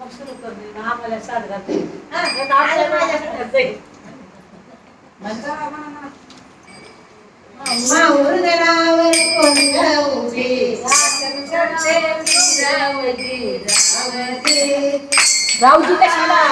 मग सुरू कर दे आम्हाला साथ घालते एक आपल्या माझ्याकडे माऊर गडावर कोण उभी राऊजी कशाला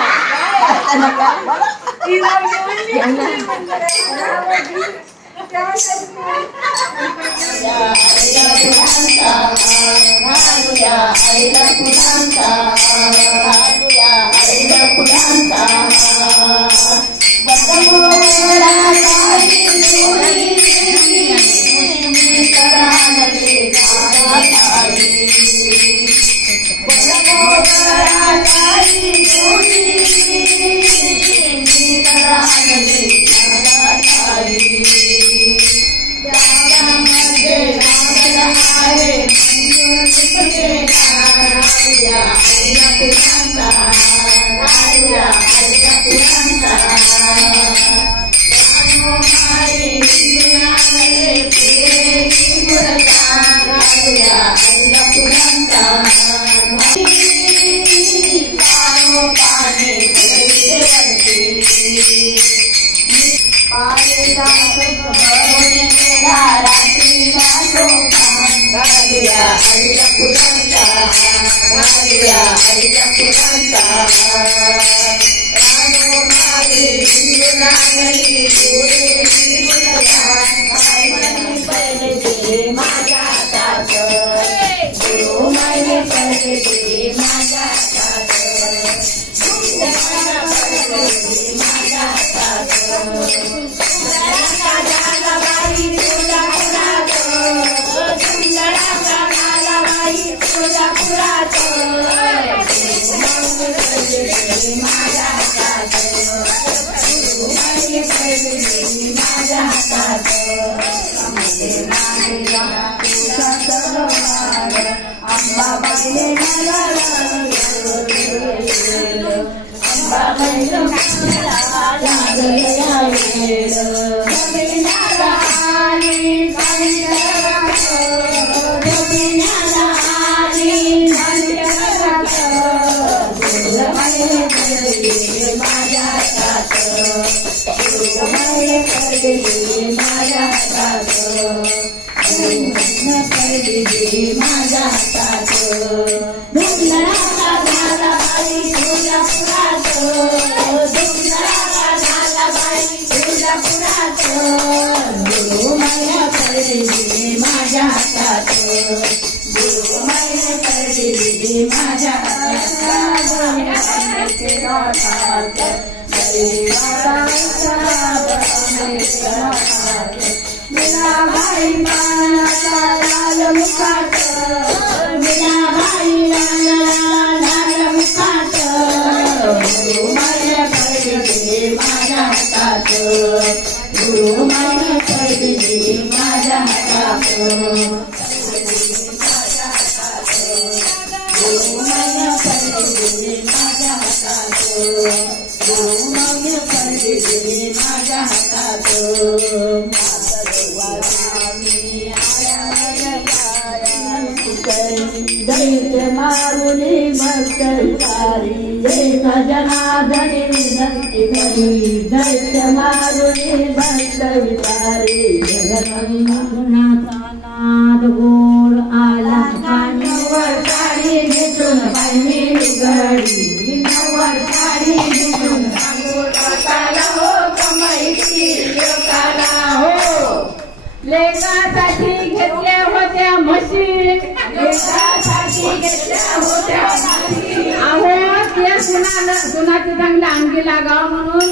सुनाची चांगला अंगी लागाव म्हणून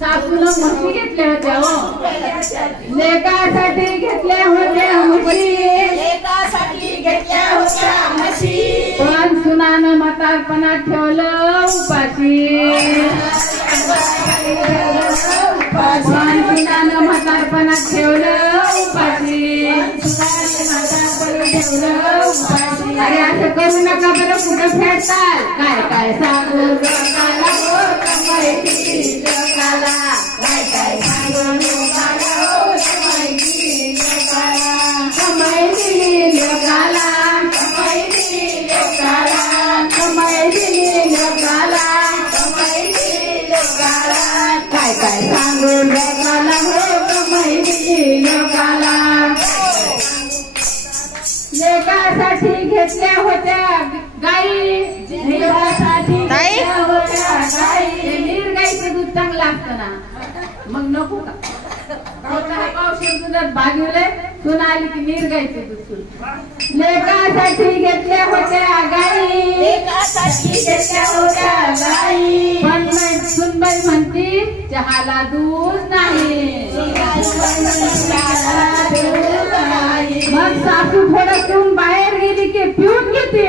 सासूनं म्हशी घेतल्या होत्या हो लेकासाठी घेतल्या होत्या म्हशी पण सुनानं म्हातारपणात ठेवलं उपाशी सुनानं म्हातारपणात ठेवलं उपाशी अरे असं करू नका बरं कुठं फेडताल काय काय सांगू लोकाला हो कमाईची लोकाला काय काय सांगू लोकाला हो कमाईची लोकाला कमाई दिली लोकाला कमाई दिली लोकाला कमाई दिली लेकासाठी घेतल्या होत्या गाई, लेकासाठी घेतल्या होत्या गाई. नीरगाईचं दूध चांगलं असतं ना, मग नको का? पावसाळ्यात दुधात भागवले सुना आली की नीरगाईचं दूध. लेकासाठी घेतल्या होत्या गाई, लेकासाठी घेतल्या होत्या गाई. पण सुनबाई म्हणती चहाला दूध नाही. मग सासू थोडं पिऊन बाहेर गेली की पिऊन घेते.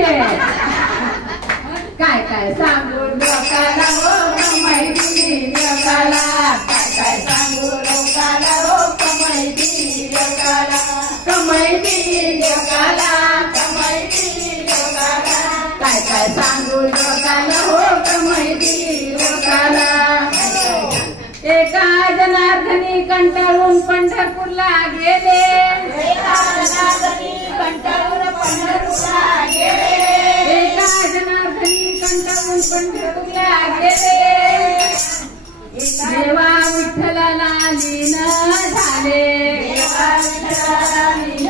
काय काय सांगू लोकाला हो कमाईची लोकाला, काय काय सांगू लोकाला हो कमाईची लोकाला, कमाईची लोकाला, कमाईची लोकाला. काय काय सांगू लोकाला हो कमाईची लोकाला. एका जनार्दनी कंटाळून पंढरपूरला गेले, एका जनार्दनी कंटाळून पंढरपूरला गेले, एका जनार्दनी कंटाळून पंढरपूरला गेले. देवा विठ्ठलाला लीन झाले, देवा विठ्ठलाला लीन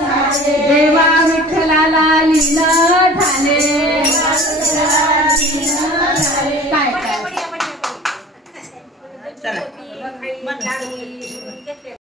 झाले, देवा विठ्ठलाला लीन झाले. काय काय चला